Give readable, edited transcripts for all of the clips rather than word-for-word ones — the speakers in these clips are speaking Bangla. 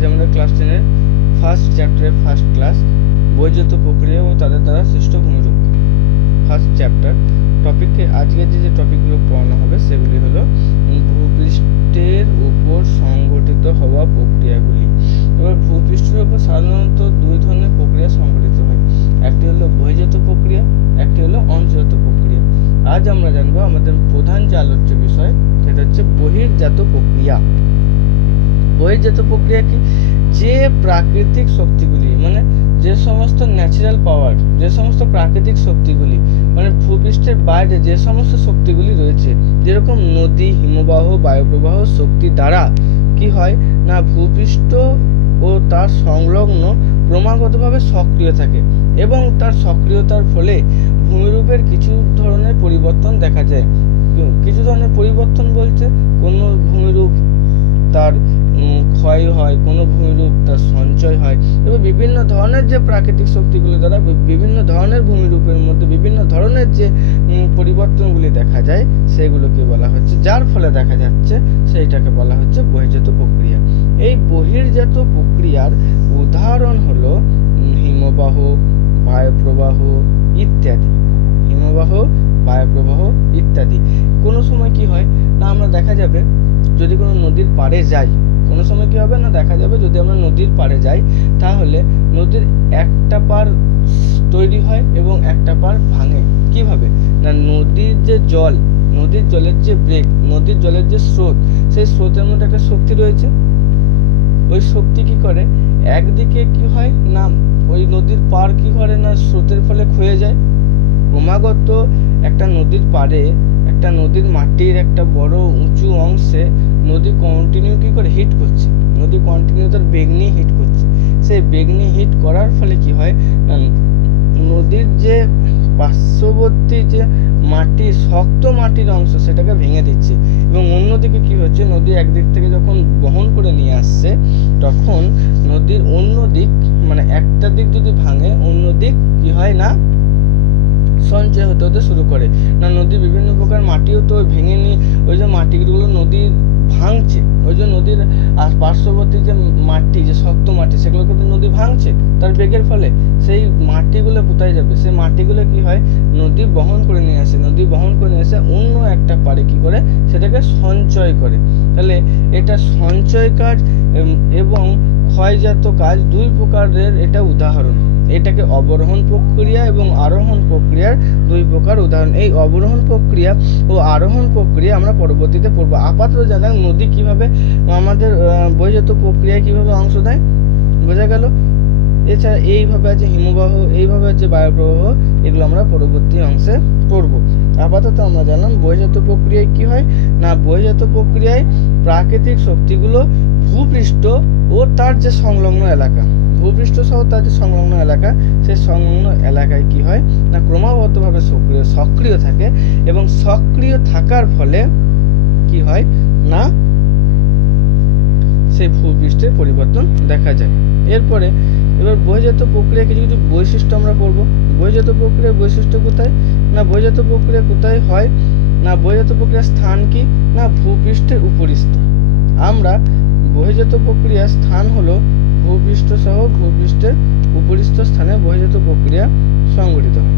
আজ আমাদের ক্লাস 10-এর ফার্স্ট চ্যাপ্টারের ফার্স্ট ক্লাস, বহির্জাত প্রক্রিয়া ও তাদের দ্বারা সৃষ্ট ভূমিরূপ। ফার্স্ট চ্যাপ্টার টপিকে আজকে যে টপিকগুলো পড়ানো হবে সেগুলি হলো ভূপৃষ্ঠের উপর সংঘটিত হওয়া প্রক্রিয়াগুলি। এবার ভূপৃষ্ঠের উপর সাধারণত দুই ধরনের প্রক্রিয়া সংঘটিত হয়, একটি হলো বহির্জাত প্রক্রিয়া, একটি হলো অন্তর্জাত প্রক্রিয়া। আজ আমরা জানবো আমাদের প্রধান যে আলোচ্য বিষয় সেটা হচ্ছে বহির্জাত প্রক্রিয়া। বহির্জাত প্রক্রিয়া কি? যে প্রাকৃতিক শক্তিগুলি, মানে যে সমস্ত ন্যাচারাল পাওয়ার, যে সমস্ত প্রাকৃতিক শক্তিগুলি, মানে ভূপৃষ্ঠের বাইরে যে সমস্ত শক্তিগুলি রয়েছে, যেরকম নদী, হিমবাহ, বায়ুপ্রবাহ শক্তি দ্বারা কি হয় না ভূপৃষ্ঠ ও তার সংলগ্ন ক্রমাগতভাবে সক্রিয় থাকে এবং তার সক্রিয়তার ফলে ভূমিরূপের কিছু ধরনের পরিবর্তন দেখা যায়। কিছু ধরনের পরিবর্তন বলতে কোনো ভূমিরূপ তার ক্ষয় হয়, কোনো ভূমিরূপ তার সঞ্চয় হয়, এবং বিভিন্ন ধরনের যে প্রাকৃতিক শক্তিগুলি দ্বারা বিভিন্ন ধরনের ভূমিরূপের মধ্যে বিভিন্ন ধরনের যে পরিবর্তনগুলি দেখা যায় সেগুলোকে বলা হচ্ছে, যার ফলে দেখা যাচ্ছে সেইটাকে বলা হচ্ছে বহির্জাত প্রক্রিয়া। এই বহির্জাত প্রক্রিয়ার উদাহরণ হলো হিমবাহ, বায়ুপ্রবাহ ইত্যাদি। হিমবাহ, বায়ুপ্রবাহ ইত্যাদি। কোনো সময় কি হয় না, আমরা দেখা যাবে যদি কোনো নদীর পাড়ে যাই, কোনো সময় কি হবে না দেখা যাবে যদি আমরা নদীর পাড়ে যাই তাহলে নদীর একটা পাড় তৈরি হয় এবং একটা পাড় ভাঙে। কিভাবে না, নদীর যে জল, নদীর জলের যে ব্রেক, নদীর জলের যে স্রোত, সেই স্রোতের মধ্যে একটা শক্তি রয়েছে। ওই শক্তি কি করে, একদিকে কি হয় না ওই নদীর পাড় কি করে না স্রোতের ফলে ক্ষয়ে যায়। ক্রমাগত একটা নদীর পাড়ে, একটা নদীর মাটির একটা বড় উঁচু অংশে নদী কন্টিনিউ কি করে হিট করছে, নদী কন্টিনিউ তার বেগ নিয়ে হিট করছে। সেই বেগ নিয়ে হিট করার ফলে কি হয় না নদীর যে পার্শ্ববর্তী যে মাটি, শক্ত মাটির অংশ সেটাকে ভেঙে দিচ্ছে, এবং অন্যদিকে কি হচ্ছে, নদী একদিক থেকে যখন বহন করে নিয়ে আসছে তখন নদীর অন্য দিক, মানে একটা দিক যদি ভাঙে অন্য দিক কি হয় না সঞ্চয় হতে শুরু করে। না নদীর বিভিন্ন প্রকার মাটিও তো ভেঙে নিয়ে ওই যে মাটিগুলো নদী ভাঙছে, ওই যে নদীর পার্শ্ববর্তী যে মাটি, যে শক্ত মাটি, সেগুলোকে তো নদী ভাঙছে তার বেগের ফলে। সেই মাটিগুলো কোথায় যাবে, সেই মাটিগুলো কি হয় নদী বহন করে নিয়ে আসে, নদী বহন করে নিয়ে আসে অন্য একটা পারে কি করে সেটাকে সঞ্চয় করে। তাহলে এটা সঞ্চয় কাজ এবং ক্ষয়জাত কাজ দুই প্রকারের এটা উদাহরণ। এটাকে অবরোহণ প্রক্রিয়া এবং আরোহণ প্রক্রিয়ার দুই প্রকার উদাহরণ। এই অবরোহণ প্রক্রিয়া ও আরোহণ প্রক্রিয়া আমরা পরবর্তীতে পড়বো। আপাতত জানা নদী কিভাবে আমাদের বহির্জাত প্রক্রিয়ায় কিভাবে অংশ দেয়, বোঝা গেল। এছাড়া এইভাবে আছে হিমবাহ, এইভাবে আছে বায়ুপ্রবাহ, এগুলো আমরা পরবর্তী অংশে পড়বো। আপাতত আমরা জানলাম বহির্জাত প্রক্রিয়ায় কি হয় না, বহির্জাত প্রক্রিয়ায় প্রাকৃতিক শক্তিগুলো ভূপৃষ্ঠ ও তার যে সংলগ্ন এলাকা, ভূপৃষ্ঠ সহ তার যে সংলগ্ন এলাকা, সেই সংলগ্ন এলাকায় কি হয় না ক্রমাগতভাবে সক্রিয় থাকে, এবং সক্রিয় থাকার ফলে কি হয় না সেই ভূপৃষ্ঠের পরিবর্তন দেখা যায়। এরপরে এবার বহির্জাত প্রক্রিয়া কিছু কিছু বৈশিষ্ট্য আমরা পড়বো। বহির্জাত প্রক্রিয়ার বৈশিষ্ট্য কোথায় না, বহির্জাত প্রক্রিয়া কোথায় হয় না, বহির্জাত প্রক্রিয়ার স্থান কি না ভূপৃষ্ঠের উপরিস্থ। আমরা বহির্জাত প্রক্রিয়ার স্থান হলো ভূপৃষ্ঠ সহ ভূপৃষ্ঠের উপরিস্থ স্থানে বহির্জাত প্রক্রিয়া সংঘটিত হয়।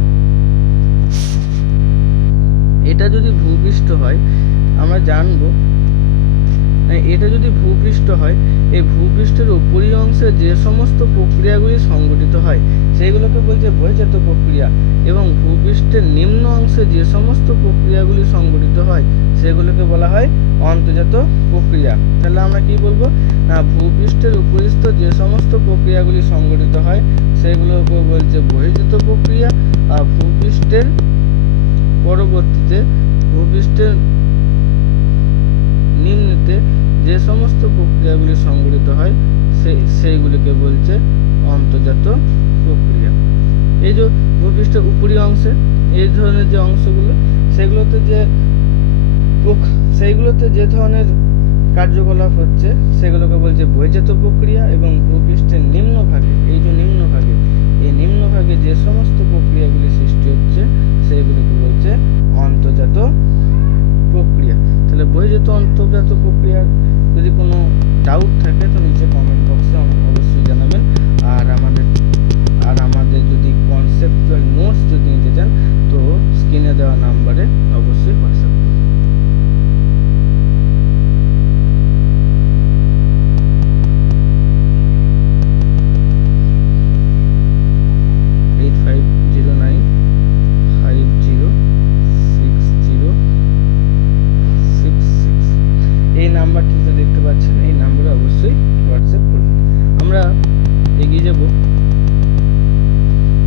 এটা যদি ভূপৃষ্ঠ হয় আমরা জানবো, এটা যদি ভূপৃষ্ঠ হয়, এই ভূপৃষ্ঠের উপরি অংশে যে সমস্ত প্রক্রিয়াগুলি সংঘটিত হয় সেইগুলোকে বলছে বহির্জাত প্রক্রিয়া, এবং ভূপৃষ্ঠের নিম্ন অংশে যে সমস্ত প্রক্রিয়াগুলি সংঘটিত হয় সেগুলোকে বলা হয় অন্তর্জাত প্রক্রিয়া। তাহলে আমরা কি বলবো না, ভূপৃষ্ঠের উপরিস্থ যে সমস্ত প্রক্রিয়াগুলি সংঘটিত হয় সেগুলোকে বলছে বহির্জাত প্রক্রিয়া, আর ভূপৃষ্ঠের পরবর্তীতে ভূপৃষ্ঠের নিম্নেতে যে সমস্ত প্রক্রিয়াগুলি সংঘটিত হয় সেইগুলিকে বলছে অন্তর্জাত প্রক্রিয়া। এই যে ভূপৃষ্ঠের উপরি অংশে এই ধরনের যে অংশগুলো সেইগুলোতে যে ধরনের কার্যকলাপ হচ্ছে সেগুলোকে বলছে বহির্জাত প্রক্রিয়া, এবং ভূপৃষ্ঠের নিম্নভাগে, এই যে নিম্নভাগে, এই নিম্নভাগে যে সমস্ত প্রক্রিয়াগুলি সৃষ্টি হচ্ছে সেইগুলিকে বলছে অন্তর্জাত প্রক্রিয়া। তাহলে বহির্জাত অন্তর্জাত প্রক্রিয়ার যদি কোনো ডাউট থাকে তো নিচে কমেন্ট বক্সে আমরা এগিয়ে যাব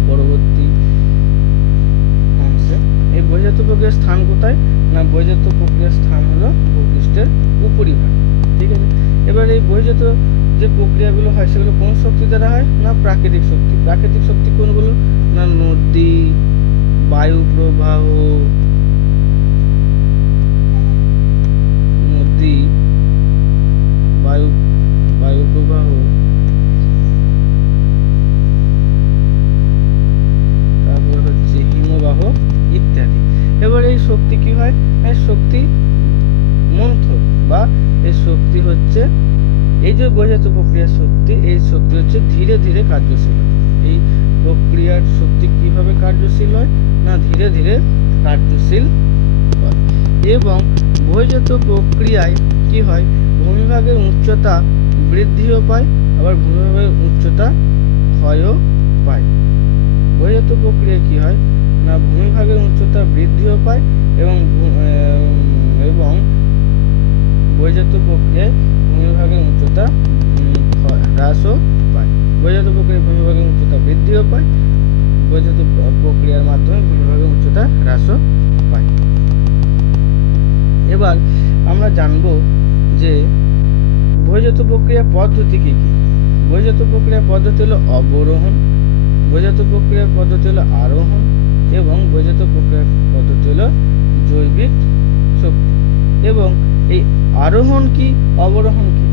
পরবর্তী অংশে। এই বহিঃজাত প্রক্রিয়ার স্থান কোথায়? না বহিঃজাত প্রক্রিয়ার স্থান হলো ভূপৃষ্ঠের উপরিভাগ। ঠিক আছে, এবার এই বহিঃজাত যে প্রক্রিয়াগুলো হয় সেগুলো কোন শক্তি দ্বারা হয়? না প্রাকৃতিক শক্তি। প্রাকৃতিক শক্তি কোনগুলো? না নদী, বায়ু প্রবাহ, নদী, বায়ু প্রবাহ, তারপর হচ্ছে হিমবাহ ইত্যাদি। এবার এই শক্তি কি হয়? এই শক্তি মন্থর বা এই শক্তি হচ্ছে এই যে বহিঃজাত প্রক্রিয়ার শক্তি, এই শক্তি হচ্ছে ধীরে ধীরে কার্যশীল। এই প্রক্রিয়ার শক্তি কিভাবে কার্যশীল হয়? না ধীরে ধীরে কার্যশীল হয়। এবং বহিঃজাত প্রক্রিয়ায় কি হয়? ভূমিভাগের উচ্চতা বৃদ্ধিও পায়, আবার ভূমিভাগের উচ্চতা ক্ষয়ও পায়। বহিঃজাত প্রক্রিয়ায় কি হয়? না ভূমিভাগের উচ্চতা বৃদ্ধিও পায় এবং বহিঃজাত প্রক্রিয়ায় ভূমিভাগের উচ্চতা হ্রাসও পায়। বহিঃজাত প্রক্রিয়ায় ভূমিভাগের উচ্চতা বৃদ্ধিও পায়, বহিঃজাত প্রক্রিয়ার মাধ্যমে ভূমিভাগের উচ্চতা হ্রাসও পায়। এবার আমরা জানব যে বহিঃজাত প্রক্রিয়ার পদ্ধতি কি কি। বহিঃজাত প্রক্রিয়ার পদ্ধতি হলো অবরোহণ, বহিঃজাত প্রক্রিয়ার পদ্ধতি হলো আরোহণ এবং বহিঃজাত প্রক্রিয়ার পদ্ধতি হলো জৈবিক শক্তি। এবং এই আরোহণ কি, অবরোহণ কি?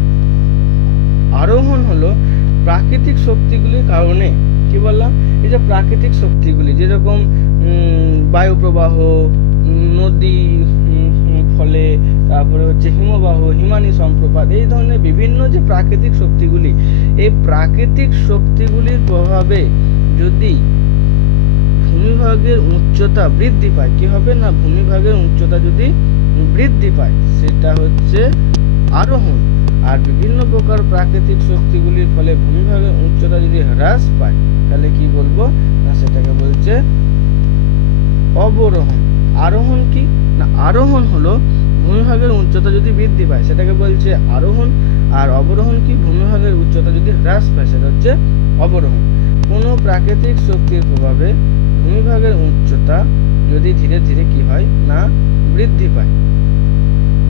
আরোহণ হলো প্রাকৃতিক শক্তিগুলির কারণে, কি বললাম? এই যে প্রাকৃতিক শক্তিগুলি যেরকম বায়ু প্রবাহ, নদী ফলে, তারপরে হচ্ছে হিমবাহ, হিমানী সম্প্রপাত, এই ধরনের বিভিন্ন যে প্রাকৃতিক শক্তিগুলি, এই প্রাকৃতিক শক্তিগুলির প্রভাবে যদি ভূমিভাগের উচ্চতা বৃদ্ধি পায়, কি হবে? না ভূমিভাগের উচ্চতা যদি বৃদ্ধি পায় সেটা হচ্ছে আরোহণ। আর বিভিন্ন প্রকার প্রাকৃতিক শক্তিগুলির ফলে ভূমিভাগের উচ্চতা যদি হ্রাস পায় তাহলে কি বলবো? না সেটাকে বলছে অবরোহণ। আরোহণ কি? না আরোহণ হলো ভূমিভাগের উচ্চতা যদি বৃদ্ধি পায় সেটাকে বলছে আরোহণ, আর অবরোহণ কি? ভূমিভাগের উচ্চতা যদি হ্রাস পায় সেটা হচ্ছে অবরোহণ। কোনো প্রাকৃতিক শক্তির প্রভাবে ভূমিভাগের উচ্চতা যদি ধীরে ধীরে কি হয়? না বৃদ্ধি পায়।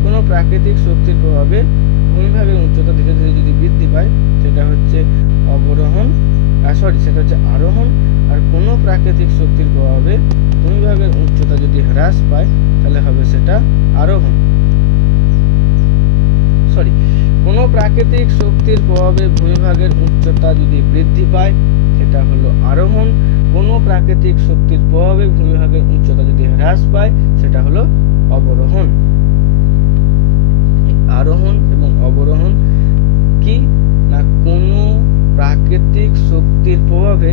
কোনো প্রাকৃতিক শক্তির প্রভাবে ভূমিভাগের উচ্চতা ধীরে ধীরে যদি বৃদ্ধি পায় সেটা হচ্ছে অবরোহণ, সেটা হচ্ছে আরোহণ। আর কোনো প্রাকৃতিক শক্তির প্রভাবে ভূমিভাগের উচ্চতা যদি হ্রাস পায় তাহলে হবে সেটা আরোহণ। কোনো প্রাকৃতিক শক্তির প্রভাবে ভূমিভাগের উচ্চতা যদি বৃদ্ধি পায় সেটা হলো আরোহণ। কোনো প্রাকৃতিক শক্তির প্রভাবে ভূমিভাগের উচ্চতা যদি হ্রাস পায় সেটা হলো অবরোহণ। আরোহণ এবং অবরোহণ কি? না কোনো প্রাকৃতিক শক্তির প্রভাবে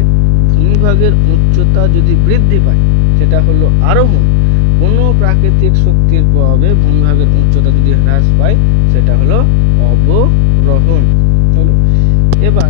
ভূমিভাগের উচ্চতা যদি বৃদ্ধি পায় সেটা হলো আরোহণ। কোনো প্রাকৃতিক শক্তির প্রভাবে ভূমিভাগের উচ্চতা যদি হ্রাস পায় সেটা হলো অবরোহণ। এবার